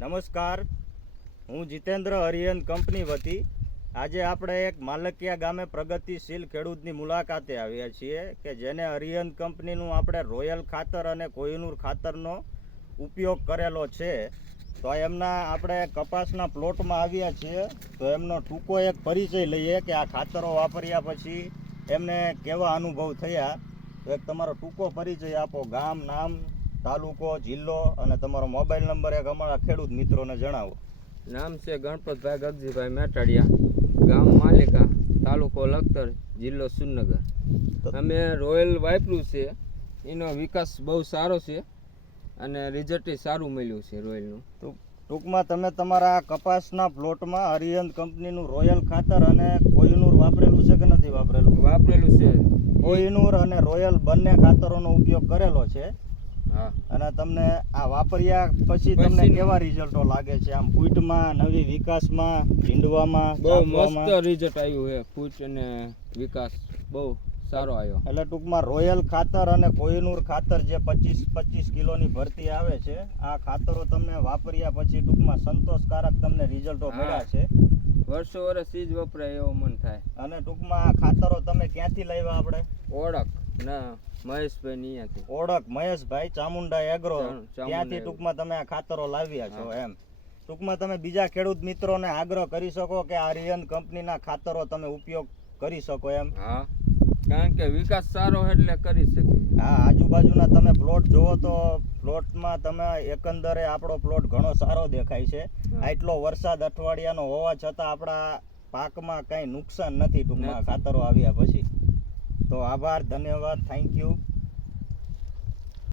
નમસ્કાર, હું જીતેન્દ્ર હરિયન કંપની વતી આજે આપણે એક માલકિયા ગામે પ્રગતિશીલ ખેડૂતની મુલાકાતે આવ્યા છીએ કે જેને હરિયન કંપનીનું આપણે રોયલ ખાતર અને કોહિનૂર ખાતરનો ઉપયોગ કરેલો છે. તો એમના આપણે કપાસના પ્લોટમાં આવ્યા છીએ, તો એમનો ટૂંકો એક પરિચય લઈએ કે આ ખાતરો વાપર્યા પછી એમને કેવા અનુભવ થયા. તો એક તમારો ટૂંકો પરિચય આપો, ગામ, નામ, તાલુકો, જિલ્લો અને તમારો મોબાઈલ નંબર એક અમારા ખેડૂત મિત્રોને જણાવો. નામ છે ગણપતભાઈ ગગજીભાઈ મેટાડિયા, ગામ માલિકા, તાલુકો લખતર, જિલ્લો સુરનગર. અમે રોયલ વાપર્યું છે, એનો વિકાસ બહુ સારો છે અને રિઝલ્ટ સારું મળ્યું છે રોયલનું. ટૂંકમાં તમે તમારા કપાસના પ્લોટમાં હરિયન કંપનીનું રોયલ ખાતર અને કોહિનૂર વાપરેલું છે કે નથી વાપરેલું? વાપરેલું છે. કોહિનૂર અને રોયલ બંને ખાતરોનો ઉપયોગ કરેલો છે. હા. અને તમને આ વાપર્યા પછી તમને કેવા રિઝલ્ટો લાગે છે? આમ ફૂટમાં, નવી વિકાસમાં, ભીંડવામાં બહુ મસ્ત રિઝલ્ટ આવ્યું છે. ફૂટ અને વિકાસ બહુ સારો આવ્યો. એટલે ટૂંકમાં રોયલ ખાતર અને કોહિનૂર ખાતર જે 25 કિલોની ભરતી આવે છે, આ ખાતરો તમને વાપર્યા પછી ટૂંકમાં સંતોષકારક તમને રિઝલ્ટો મળ્યા છે. વર્ષો વર્ષ જ વપરાય એવો મન થાય. અને ટૂંકમાં આ ખાતરો તમે ક્યાંથી લાવ્યા? આપણે ઓળખ ના મહેશભાઈ ની અહીંયાથી. ઓળખ મહેશભાઈ ચામુંડા એગ્રો, ત્યાંથી ટૂંકમાં તમે આ ખાતરો લાવ્યા છો. એમ ટૂંકમાં તમે બીજા ખેડૂત મિત્રોને આગ્રહ કરી શકો કે આ હરિયન કંપનીના ખાતરો તમે ઉપયોગ કરી શકો એમ. હા, કારણ કે વિકાસ સારો એટલે કરી શકીએ. હા, આજુબાજુના તમે પ્લોટ જોવો તો પ્લોટમાં તમે એકંદરે આપણો પ્લોટ ઘણો સારો દેખાય છે. આટલો વરસાદ અઠવાડિયાનો હોવા છતાં આપણા પાકમાં કંઈ નુકસાન નથી ટૂંકમાં ખાતરો આવ્યા પછી. તો આભાર, ધન્યવાદ, થેન્ક યુ.